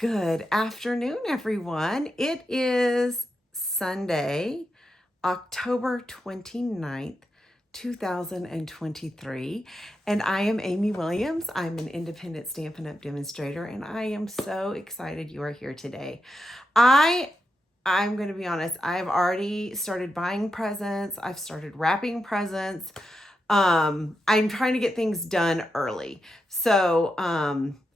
Good afternoon, everyone. It is Sunday, October 29th, 2023, and I am Amy Williams. I'm an independent Stampin' Up! Demonstrator, and I am so excited you are here today. I'm going to be honest, I've already started buying presents. I've started wrapping presents. I'm trying to get things done early. So,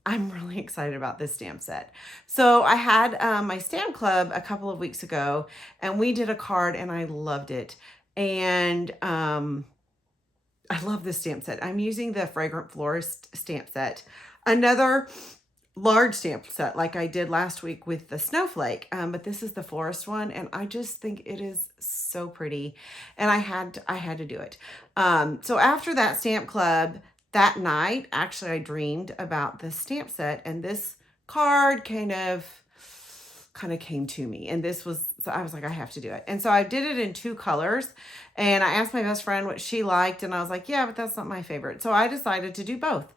I'm really excited about this stamp set. So I had my stamp club a couple of weeks ago, and we did a card, and I loved it. And I love this stamp set. I'm using the Fragrant Florist stamp set. Another large stamp set like I did last week with the Snowflake, but this is the florist one, and I just think it is so pretty, and I had to do it. So after that stamp club that night, actually I dreamed about this stamp set, and this card kind of came to me, and so I was like, I have to do it. And so I did it in 2 colors, and I asked my best friend what she liked, and I was like, yeah, but that's not my favorite. So I decided to do both.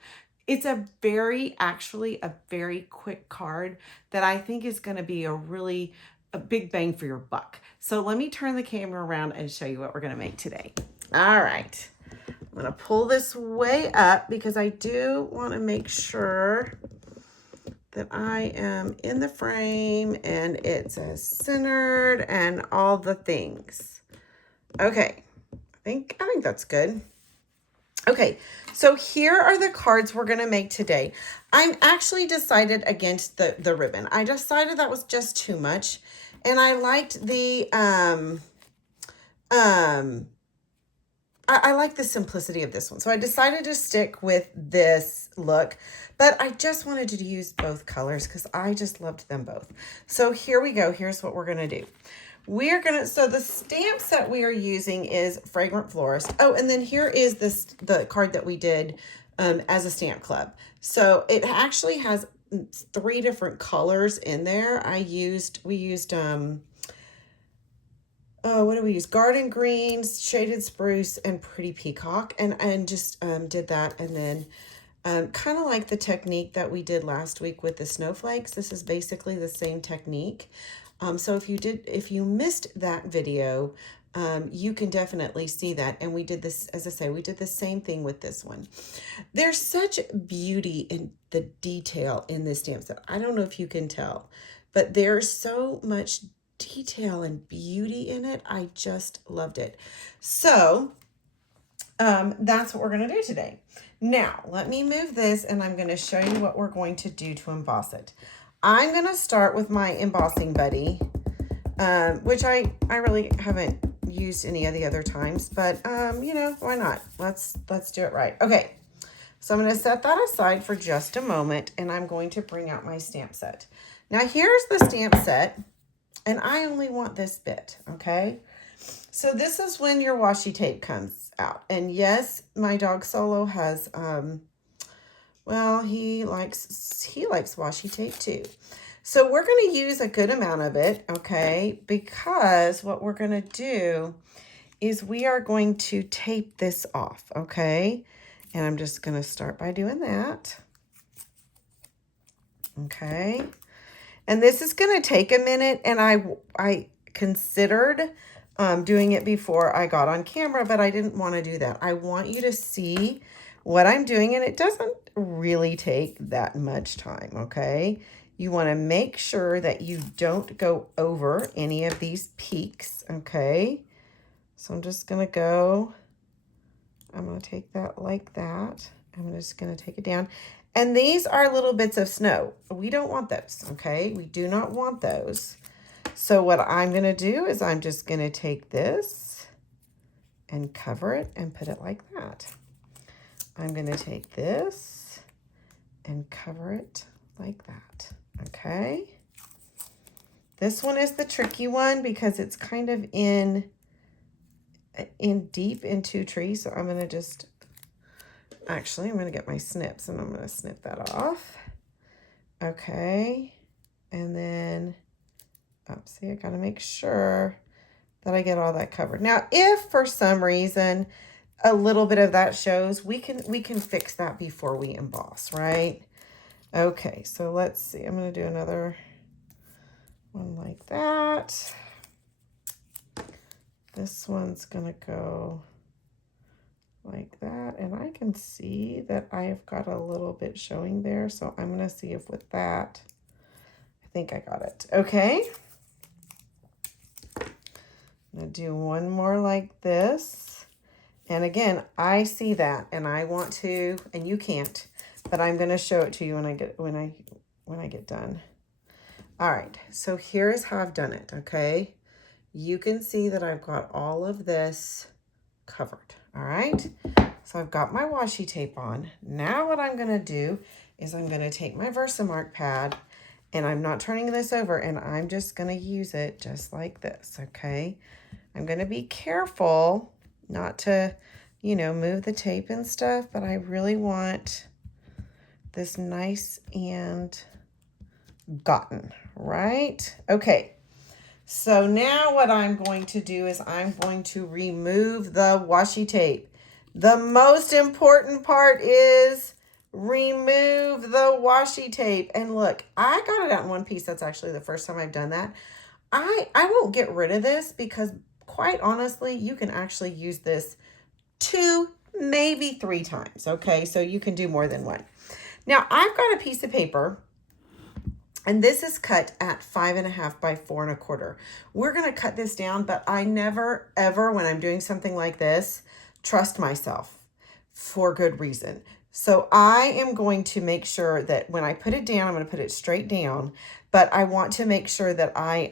It's actually a very quick card that I think is going to be a big bang for your buck. So let me turn the camera around and show you what we're going to make today. All right. I'm going to pull this way up because I do want to make sure that I am in the frame and it's as centered and all the things. Okay. I think that's good. Okay, so here are the cards we're going to make today. I'm actually decided against the ribbon. I decided that was just too much, and I liked the I like the simplicity of this one. So I decided to stick with this look, but I just wanted to use both colors because I just loved them both. So here we go. Here's what we're going to do. So the stamp set we are using is Fragrant Florist. Oh, and then here is the card that we did as a stamp club. So it actually has 3 different colors in there. We used what do we use? Garden Greens, Shaded Spruce, and Pretty Peacock, and just did that. And then kind of like the technique that we did last week with the snowflakes. This is basically the same technique. So if you missed that video, you can definitely see that. And we did this, as I say, we did the same thing with this one. There's such beauty in the detail in this stamp set. I don't know if you can tell, but there's so much detail and beauty in it. I just loved it. So that's what we're going to do today. Now, let me move this, and I'm going to show you what we're going to do to emboss it. I'm going to start with my embossing buddy, which I really haven't used any of the other times, but, you know, why not? Let's do it right. Okay, so I'm going to set that aside for just a moment, and I'm going to bring out my stamp set. Now, here's the stamp set, and I only want this bit, okay? So this is when your washi tape comes out. And yes, my dog Solo has, well, he likes washi tape too. So we're going to use a good amount of it, okay? Because what we're going to do is we are going to tape this off, okay? And I'm just going to start by doing that. Okay. And this is going to take a minute, and I considered doing it before I got on camera, but I didn't want to do that. I want you to see what I'm doing, and it doesn't really take that much time, okay? You want to make sure that you don't go over any of these peaks, okay? So I'm just going to take that like that. I'm just going to take it down. And these are little bits of snow. We don't want those, okay? We do not want those. So what I'm going to do is I'm just going to take this and cover it and put it like that. I'm going to take this and cover it like that, okay? This one is the tricky one because it's kind of in deep into trees. So I'm going to just, actually, I'm going to get my snips and I'm going to snip that off. Okay. And then, see, I got to make sure that I get all that covered. Now, if for some reason a little bit of that shows, we can fix that before we emboss, right? Okay, so let's see. I'm going to do another one like that. This one's going to go like that. And I can see that I have got a little bit showing there. So I'm going to see if with that, I think I got it. Okay. I'm going to do one more like this. And again, I see that and I want to, and you can't, but I'm going to show it to you when I get done. All right. So here is how I've done it. Okay. You can see that I've got all of this covered. All right. So I've got my washi tape on. Now what I'm going to do is I'm going to take my Versamark pad and I'm not turning this over and I'm just going to use it just like this. Okay. I'm going to be careful not to, you know, move the tape and stuff, but I really want this nice and gotten, right? Okay. So now what I'm going to do is I'm going to remove the washi tape. The most important part is remove the washi tape. And look, I got it out in one piece. That's actually the first time I've done that. I won't get rid of this because quite honestly, you can actually use this 2, maybe 3 times. Okay, so you can do more than one. Now I've got a piece of paper and this is cut at 5.5 by 4 1/4. We're going to cut this down, but I never, ever, when I'm doing something like this, trust myself for good reason. So I am going to make sure that when I put it down, I'm going to put it straight down, but I want to make sure that I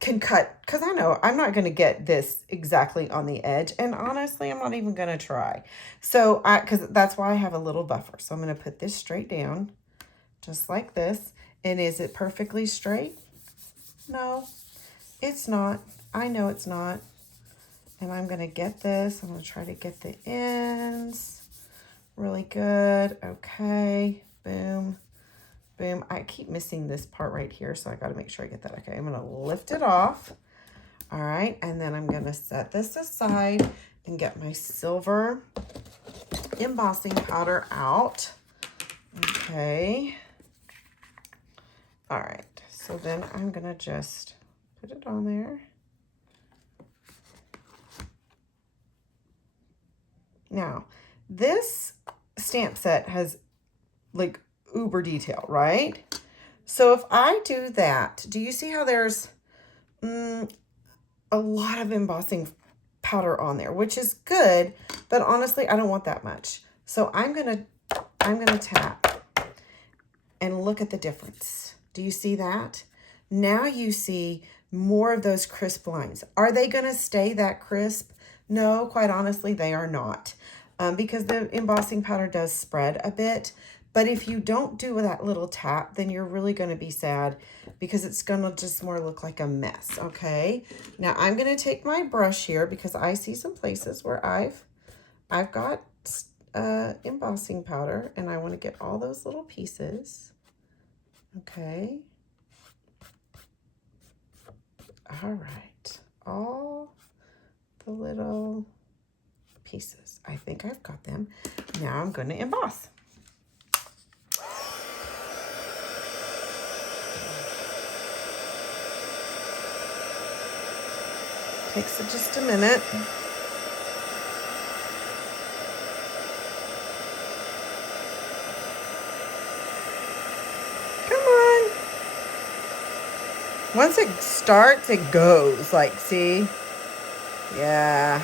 can cut, because I know I'm not going to get this exactly on the edge, and honestly, I'm not even going to try. So because that's why I have a little buffer. So I'm going to put this straight down. Just like this. And is it perfectly straight? No, it's not. I know it's not. And I'm going to get this. I'm going to try to get the ends really good. Okay. Boom. Boom. I keep missing this part right here, so I got to make sure I get that. Okay. I'm going to lift it off. All right. And then I'm going to set this aside and get my silver embossing powder out. Okay. All right, so then I'm gonna just put it on there. Now, this stamp set has like uber detail, right? So if I do that, do you see how there's a lot of embossing powder on there, which is good, but honestly, I don't want that much. So I'm gonna tap and look at the difference. Do you see that? Now you see more of those crisp lines. Are they going to stay that crisp? No, quite honestly, they are not. Because the embossing powder does spread a bit. But if you don't do that little tap, then you're really going to be sad because it's going to just more look like a mess, okay? Now I'm going to take my brush here because I see some places where I've got embossing powder and I want to get all those little pieces. Okay. All right. All the little pieces. I think I've got them. Now I'm going to emboss. Takes just a minute. Once it starts, it goes. Like, see? Yeah.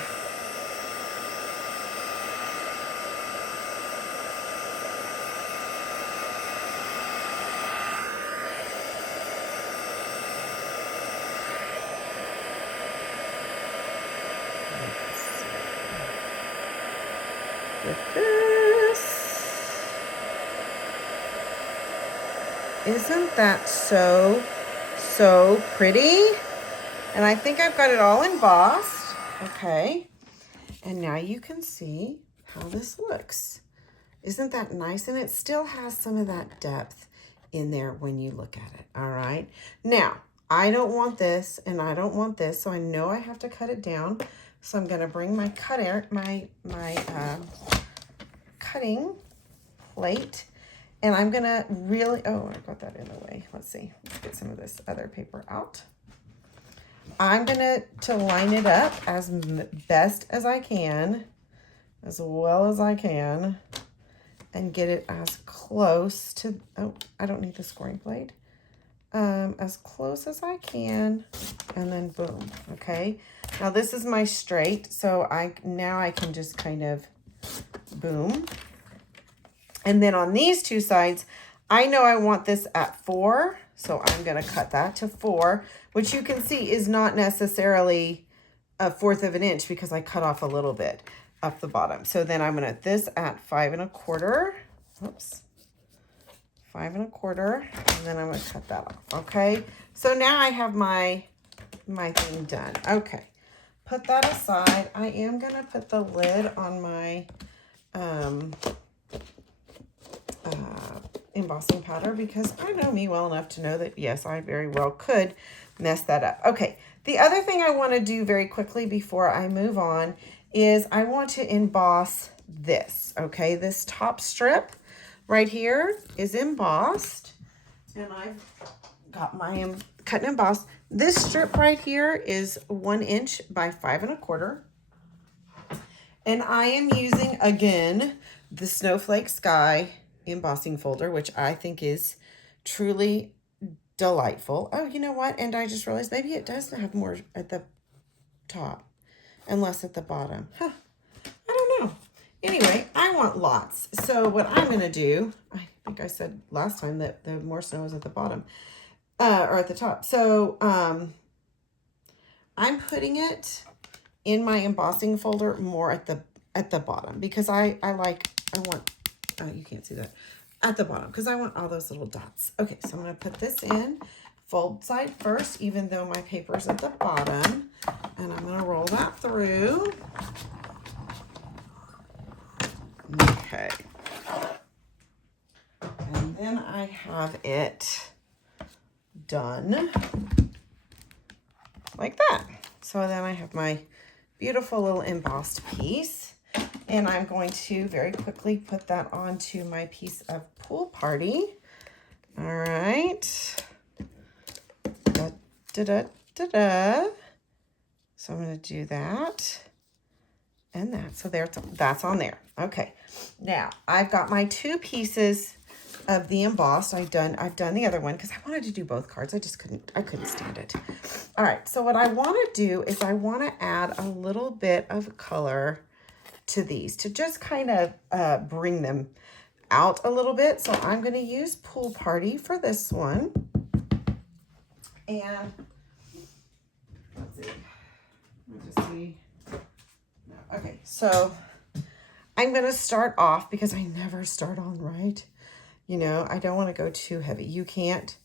Get this. Isn't that so pretty? And I think I've got it all embossed. Okay. And now you can see how this looks. Isn't that nice? And it still has some of that depth in there when you look at it. All right. Now, I don't want this and I don't want this, so I know I have to cut it down. So I'm going to bring my cutting plate. And I'm gonna really, oh, I got that in the way. Let's see, let's get some of this other paper out. I'm gonna line it up as best as I can, as well as I can, and get it as close to, oh, I don't need the scoring plate. As close as I can, and then boom, okay? Now this is my straight, so now I can just kind of boom. And then on these two sides, I know I want this at 4, so I'm gonna cut that to 4, which you can see is not necessarily 1/4 of an inch because I cut off a little bit up the bottom. So then I'm gonna this at 5 1/4. Oops. 5 1/4, and then I'm gonna cut that off. Okay. So now I have my thing done. Okay. Put that aside. I am gonna put the lid on my embossing powder because I know me well enough to know that yes, I very well could mess that up. Okay. The other thing I want to do very quickly before I move on is I want to emboss this. Okay. This top strip right here is embossed, and I've got my cut and emboss. This strip right here is 1 inch by 5 1/4. And I am using, again, the Snowflake Sky embossing folder, which I think is truly delightful. Oh, you know what? And I just realized maybe it does have more at the top and less at the bottom. Huh. I don't know. Anyway, I want lots. So what I'm going to do, I think I said last time that the more snow is at the bottom or at the top. So I'm putting it in my embossing folder more at the bottom because I want, you can't see that, at the bottom because I want all those little dots. Okay, so I'm going to put this in, fold side first, even though my paper's at the bottom, and I'm going to roll that through. Okay. And then I have it done like that. So then I have my beautiful little embossed piece, and I'm going to very quickly put that onto my piece of Pool Party. All right. Da, da, da, da, da. So I'm going to do that and that. So that's on there. Okay. Now I've got my 2 pieces of the embossed. I've done the other one because I wanted to do both cards. I couldn't stand it. All right. So what I want to do is I want to add a little bit of color to these to just kind of bring them out a little bit. So I'm going to use Pool Party for this one. And let's see. Let's just see. Okay. So I'm going to start off because I never start on right. You know, I don't want to go too heavy. You can't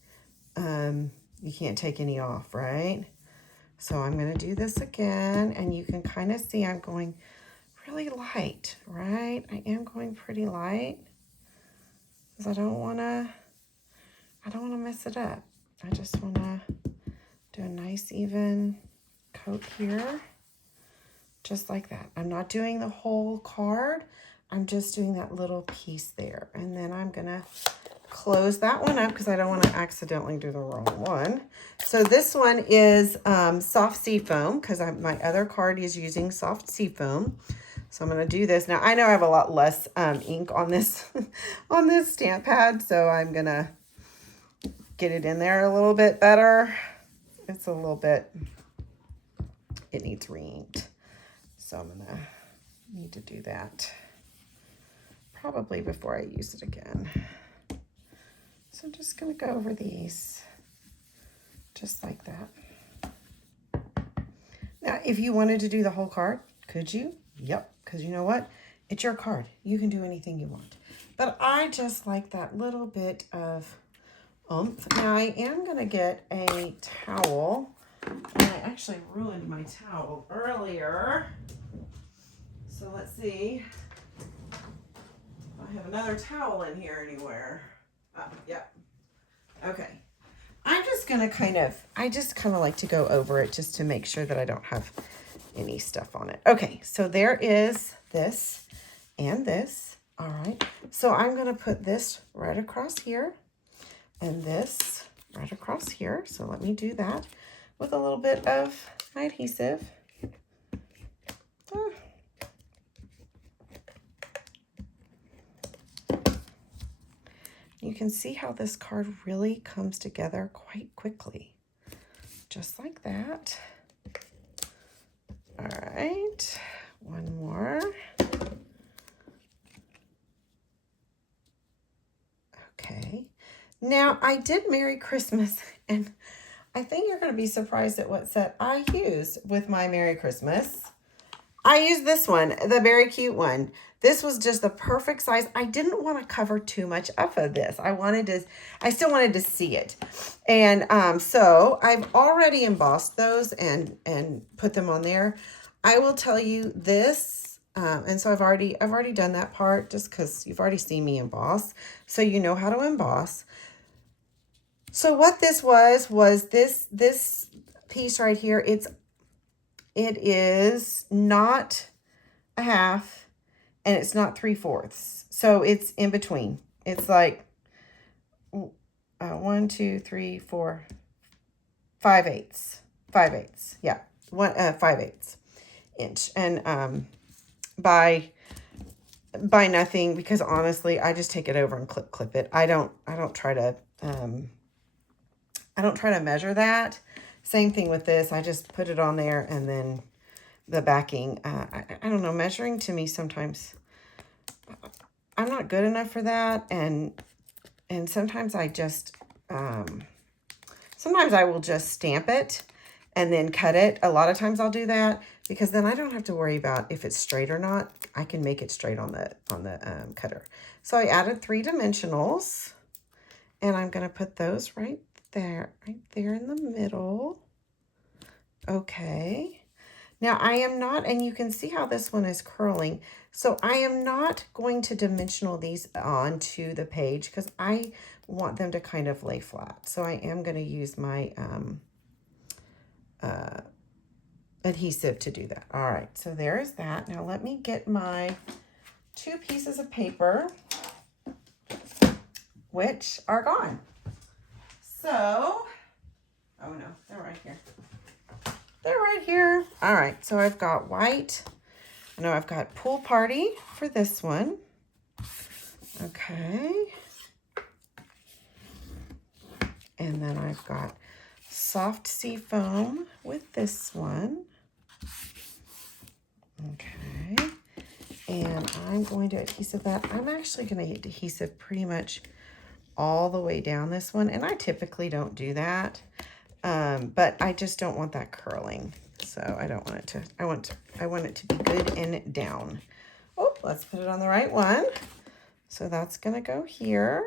take any off, right? So I'm going to do this again, and you can kind of see I'm going really light, right? I am going pretty light because I don't want to mess it up. I just want to do a nice even coat here, just like that. I'm not doing the whole card. I'm just doing that little piece there. And then I'm going to close that one up because I don't want to accidentally do the wrong one. So this one is soft sea foam because my other card is using soft sea foam. So I'm going to do this. Now I know I have a lot less ink on this on this stamp pad, so I'm going to get it in there a little bit better. It's a little bit, it needs re-inked. So I'm going to need to do that probably before I use it again. So I'm just going to go over these just like that. Now, if you wanted to do the whole card, could you? Yep, because you know what? It's your card. You can do anything you want. But I just like that little bit of oomph. Now, I am going to get a towel. And I actually ruined my towel earlier. So let's see. I have another towel in here anywhere. Yep. Okay. I'm just going to I just kind of like to go over it just to make sure that I don't have any stuff on it. Okay. So there is this and this All right, so I'm going to put this right across here and this right across here. So let me do that with a little bit of my adhesive. You can see how this card really comes together quite quickly. Just like that. All right, one more. Okay, now I did Merry Christmas, and I think you're going to be surprised at what set I used with my Merry Christmas. I used this one, the very cute one. This was just the perfect size. I didn't want to cover too much up of this. I still wanted to see it. And so I've already embossed those and put them on there. I will tell you this, and so I've already done that part just because you've already seen me emboss. So you know how to emboss. So what this was this piece right here. It is not a half and it's not 3/4. So it's in between. It's like 1, 2, 3, 4, 5/8. 5/8. Yeah. 5/8 inch. And by nothing, because honestly, I just take it over and clip it. I don't try to measure that. Same thing with this. I just put it on there, and then the backing. I don't know. Measuring to me sometimes, I'm not good enough for that, and sometimes I just sometimes I will just stamp it and then cut it. A lot of times I'll do that because then I don't have to worry about if it's straight or not. I can make it straight on the cutter. So I added 3 dimensionals, and I'm going to put those right there in the middle. Okay. Now I am not, and you can see how this one is curling. So I am not going to dimensional these onto the page because I want them to kind of lay flat. So I am going to use my adhesive to do that. All right. So there is that. Now let me get my 2 pieces of paper, which are gone. So, oh no, they're right here. They're right here. All right, so I've got white. No, I've got Pool Party for this one. Okay. And then I've got Soft Sea Foam with this one. Okay. And I'm going to adhesive that. I'm actually going to adhesive pretty much all the way down this one, and I typically don't do that, but I just don't want that curling, so I don't want it to. I want it to be good and down. Oh, let's put it on the right one. So that's gonna go here.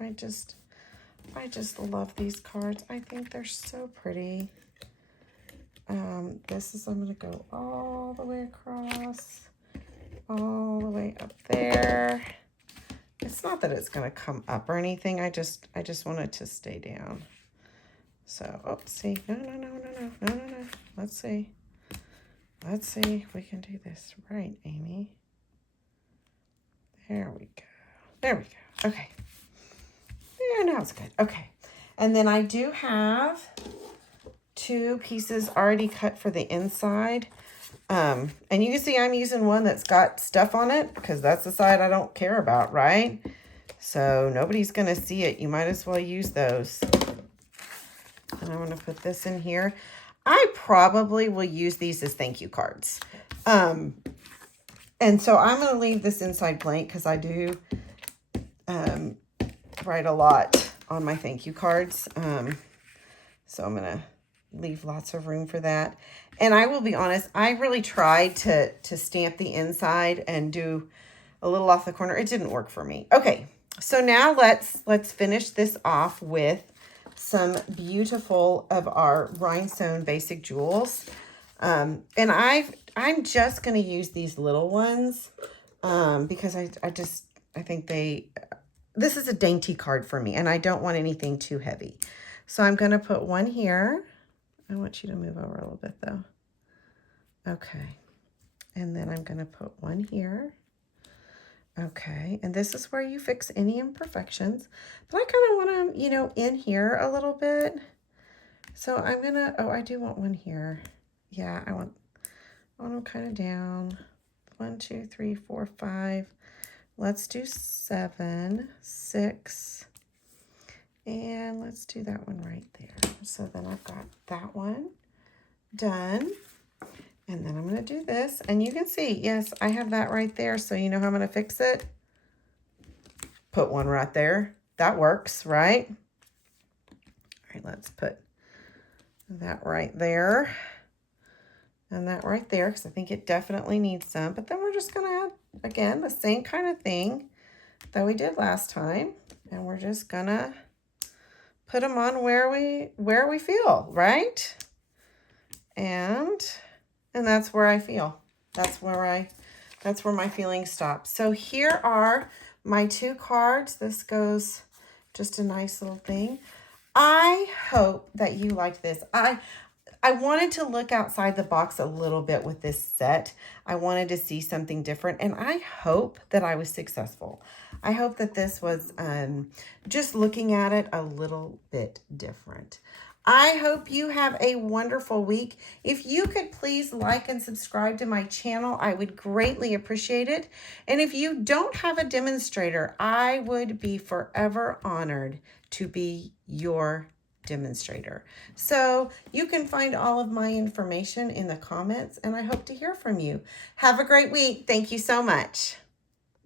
I just love these cards. I think they're so pretty. I'm gonna go all the way across, all the way up there. It's not that it's going to come up or anything. I just want it to stay down. So, oh, see. No. Let's see if we can do this right, Amy. There we go. Okay. There, now it's good. Okay. And then I do have 2 pieces already cut for the inside. And you can see I'm using one that's got stuff on it because that's the side I don't care about, right? So nobody's going to see it. You might as well use those. And I'm going to put this in here. I probably will use these as thank you cards. And so I'm going to leave this inside blank because I do write a lot on my thank you cards. So I'm going to leave lots of room for that. And I will be honest, I really tried to stamp the inside and do a little off the corner. It didn't work for me. Okay, so now let's finish this off with some beautiful of our rhinestone basic jewels. And I'm just going to use these little ones because I think this is a dainty card for me, and I don't want anything too heavy. So I'm going to put one here. I want you to move over a little bit though. Okay. And then I'm going to put one here. Okay, and this is where you fix any imperfections. But I kind of want them, you know, in here a little bit. So I'm gonna, oh, I do want one here. Yeah, I want them kind of down. 1, 2, 3, 4, 5. Let's do 7, 6, and let's do that one right there. So then I've got that one done. And then I'm going to do this. And you can see, yes, I have that right there. So you know how I'm going to fix it? Put one right there. That works, right? All right, let's put that right there. And that right there, because I think it definitely needs some. But then we're just going to add, again, the same kind of thing that we did last time. And we're just going to put them on where we feel, right? And that's where I feel. That's where my feeling stops. So here are my 2 cards. This goes just a nice little thing. I hope that you liked this. I wanted to look outside the box a little bit with this set. I wanted to see something different, and I hope that I was successful. I hope that this was just looking at it a little bit different. I hope you have a wonderful week. If you could please like and subscribe to my channel, I would greatly appreciate it. And if you don't have a demonstrator, I would be forever honored to be your demonstrator. So you can find all of my information in the comments, and I hope to hear from you. Have a great week. Thank you so much.